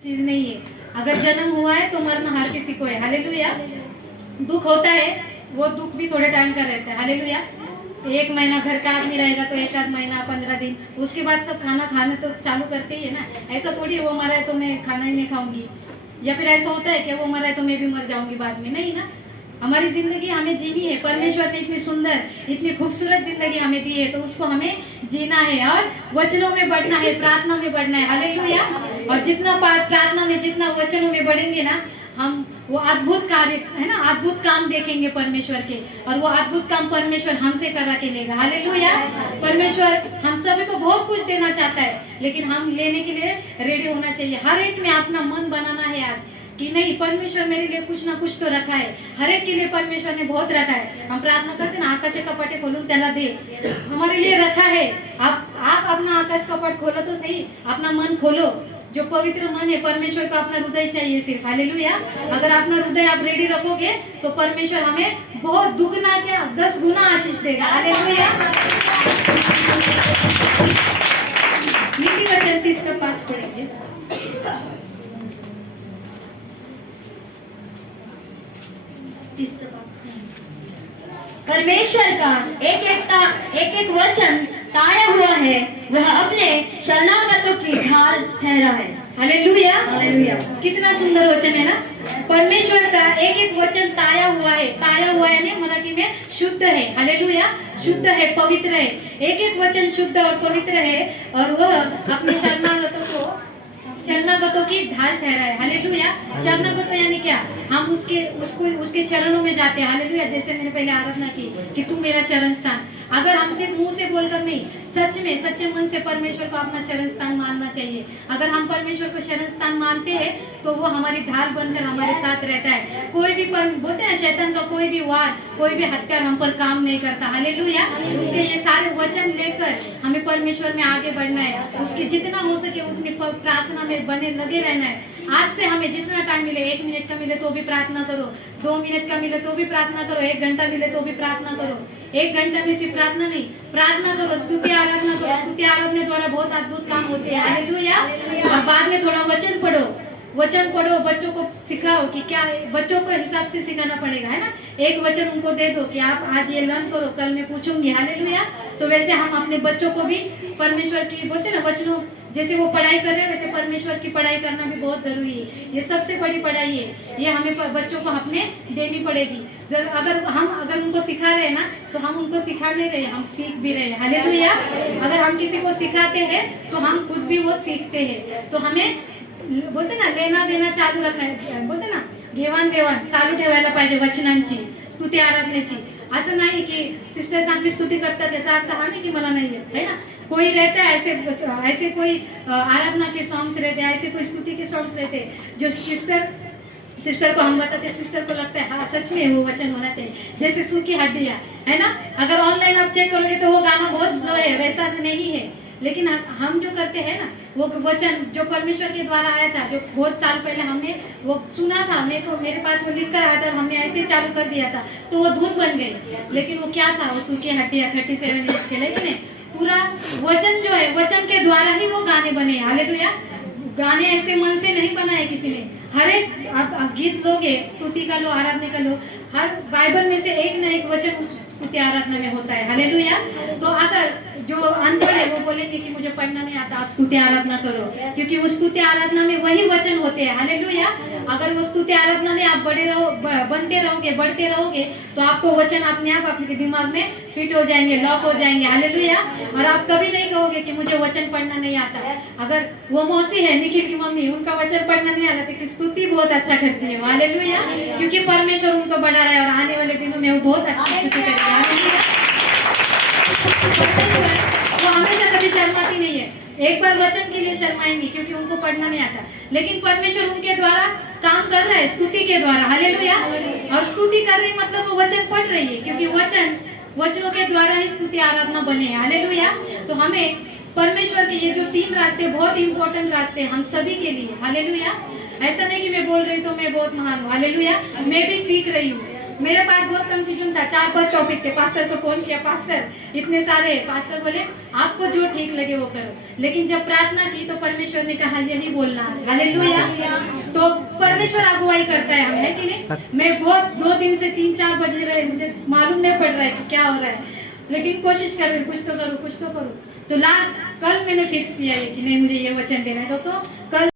चीज नहीं है। अगर जन्म हुआ है तो मरना हर किसी को है। हालेलुया। दुख होता है, वो दुख भी थोड़े टाइम का रहता है। हालेलुया। एक महीना घर का आदमी रहेगा तो एक आध महीना 15 दिन, उसके बाद सब खाना खाने तो चालू करते ही है ना। ऐसा थोड़ी वो मरा है तो मैं खाना ही नहीं खाऊंगी, या फिर ऐसा होता है कि वो मरा है तो मैं भी मर जाऊंगी बाद में, नहीं ना। हमारी जिंदगी हमें जीनी है। परमेश्वर ने इतनी सुंदर, इतनी खूबसूरत जिंदगी हमें दी है, तो उसको हमें जीना है और वचनों में बढ़ना है, प्रार्थना में बढ़ना है। हालेलुया। और जितना प्रार्थना में, जितना वचनों में बढ़ेंगे ना, हम वो अद्भुत कार्य है ना, अद्भुत काम देखेंगे परमेश्वर के, और वो अद्भुत काम परमेश्वर हमसे करा के लेगा। हालेलुया। परमेश्वर हम सभी को बहुत कुछ देना चाहता है, लेकिन हम लेने के लिए रेडी होना चाहिए। हर एक ने अपना मन बनाना है आज कि नहीं, परमेश्वर मेरे लिए कुछ ना कुछ तो रखा है। हर एक के लिए परमेश्वर ने बहुत रखा है। हम प्रार्थना करते ना, आकाश कपाटे खोलूं त्याला दे, हमारे लिए रखा है। आप अपना आकाश कपाट खोलो तो सही, अपना मन खोलो। जो पवित्र मन है, परमेश्वर को अपना हृदय चाहिए सिर्फ। हालेलुया। अगर अपना हृदय आप रेडी रखोगे तो परमेश्वर हमें बहुत दुगना क्या 10 गुना आशीष देगा। हालेलुया। नीति वचन 30:5 पढ़ेंगे। परमेश्वर का एक एक वचन ताया हुआ है, वह अपने शरणागतों की ढाल ठहरा है। हालेलुया। हालेलुया। कितना सुंदर वचन है ना। परमेश्वर का एक एक वचन ताया हुआ है। ताया हुआ यानी मराठी में शुद्ध है। हालेलुया। शुद्ध है, पवित्र है। एक एक वचन शुद्ध और पवित्र है, और वह अपने शरणागतों की ढाल ठहरा है। हालेलुया। शरणागत यानी क्या? हम उसके चरणों में जाते हैं। हालेलुया। जैसे मैंने पहले आराधना की कि तू मेरा शरण स्थान। अगर हमसे मुंह से बोलकर नहीं, सच में सच्चे मन से परमेश्वर को अपना शरण स्थान मानना चाहिए। अगर हम परमेश्वर को शरण स्थान मानते हैं तो वो हमारी ढाल बनकर हमारे साथ रहता है। कोई भी बोलते हैं शैतान का कोई भी वार, कोई भी हत्यार हम पर काम नहीं करता। हालेलुया। उसके ये सारे वचन लेकर हमें परमेश्वर में आगे बढ़ना है। उसके जितना हो सके उतनी प्रार्थना में बने लगे रहना है। आज से हमें जितना टाइम मिले, 1 मिनट का मिले तो भी प्रार्थना करो, 2 मिनट का मिले तो भी प्रार्थना करो, 1 घंटा मिले तो भी प्रार्थना करो। 1 घंटा में सिर्फ प्रार्थना नहीं, प्रार्थना करो, स्तुति आराधना करो। स्तुति आराधना द्वारा बहुत अद्भुत काम होते हैं। हालेलुया। और बाद में थोड़ा वचन पढ़ो, बच्चों को सिखाओ कि क्या, बच्चों को हिसाब से सिखाना पड़ेगा, है ना। एक वचन उनको दे दो कि आप आज ये लर्न करो, कल मैं पूछूंगी। हालेलुया। तो वैसे हम अपने बच्चों को भी परमेश्वर की बोलते ना वचनों, जैसे वो पढ़ाई कर रहे हैं वैसे परमेश्वर की पढ़ाई करना भी बहुत जरूरी है। ये सबसे बड़ी पढ़ाई है, ये हमें बच्चों को अपने देनी पड़ेगी। अगर उनको सिखा रहे हैं ना, तो हम उनको सिखा नहीं रहे, हम सीख भी रहे हैं। हालेलुया। अगर हम किसी को सिखाते हैं तो हम खुद भी वो सीखते हैं। तो हमें बोलते ना लेना देना चालू रखना है, बोलते ना घेवाण देवाण चालू ठेवायला पाहिजे वचनांची, स्तुती आराधनेची। असं नाही की सिस्टर चांगली स्तुती करतात त्याचा अर्थ हा नाही की मला नाही है ना। कोई रहता है ऐसे कोई आराधना के सॉन्ग्स रहते हैं, ऐसे कोई स्तुति के सॉन्ग्स रहते हैं जो सिस्टर को हम बताते हैं, सिस्टर को लगता है हाँ सच में वो वचन होना चाहिए। जैसे सुर की हड्डियां, है ना। अगर ऑनलाइन आप चेक करोगे तो वो गाना बहुत स्लो है, वैसा नहीं है। लेकिन हम जो करते हैं ना, वो वचन जो परमेश्वर के द्वारा आया था, जो बहुत साल पहले हमने वो सुना था, मेरे पास वो लिख कर आया था, हमने ऐसे चालू कर दिया था तो वो धुन बन गई। लेकिन वो क्या था, वो सुर की हड्डियां 37 इंच के, लेकिन पूरा वचन जो है, वचन के द्वारा ही वो गाने बने। हालेलुया। गाने ऐसे मन से नहीं बनाए किसी ने। हर एक आप गीत लोगे, स्तुति का लो, आराधना का लो, हर बाइबल में से एक ना एक वचन उस स्तुति आराधना में होता है। हालेलुया। तो अगर जो अनपढ़ है वो बोलेंगे कि मुझे पढ़ना नहीं आता, आप स्तुति आराधना करो, क्योंकि उस स्तुति आराधना में वही वचन होते हैं। हालेलुया। अगर वो स्तुति आराधना में आप बनते रहोगे, बढ़ते रहोगे, तो आपको वचन अपने आप आपके दिमाग में फिट हो जाएंगे, लॉक हो जाएंगे। हालेलुया। और आप कभी नहीं कहोगे कि मुझे वचन पढ़ना नहीं आता। अगर वो मौसी है, निखिल की मम्मी, उनका वचन पढ़ना नहीं आता तो स्तुति बहुत अच्छा करती है। हालेलुया। क्योंकि परमेश्वर उनको बढ़ा रहा है और आने वाले दिनों में वो बहुत अच्छी स्तुति करेगा। वो हमेशा कभी शर्माती नहीं है। एक बार वचन के लिए शर्माएंगी क्योंकि उनको पढ़ना नहीं आता, लेकिन परमेश्वर उनके द्वारा काम कर रहा है, स्तुति के द्वारा। हालेलुया। और स्तुति कर रही मतलब वो वचन पढ़ रही है, क्योंकि वचनों के द्वारा ही स्तुति आराधना बने। हालेलुया। तो हमें परमेश्वर के ये जो 3 रास्ते बहुत इंपॉर्टेंट रास्ते हम सभी के लिए। हालेलुया। ऐसा नहीं कि मैं बोल रही हूँ तो मैं बहुत महान हूँ। हालेलुया। मैं भी सीख रही हूँ, मेरे पास बहुत कंफ्यूजन था, 4-5 टॉपिक थे। पास्टर को फोन किया, पास्टर इतने सारे। पास्टर बोले आपको जो ठीक लगे वो करो। लेकिन जब प्रार्थना की तो परमेश्वर ने कहा यही बोलना आज। हालेलुया। तो परमेश्वर अगुवाई करता है हमें, है कि नहीं? मैं बहुत 2 दिन से 3-4 बजे रहे, मुझे मालूम नहीं पड़ रहा है कि क्या हो रहा है, लेकिन कोशिश कर रही, कुछ तो करूँ। तो लास्ट कल मैंने फिक्स किया है कि नहीं, मुझे ये वचन देना है। तो कल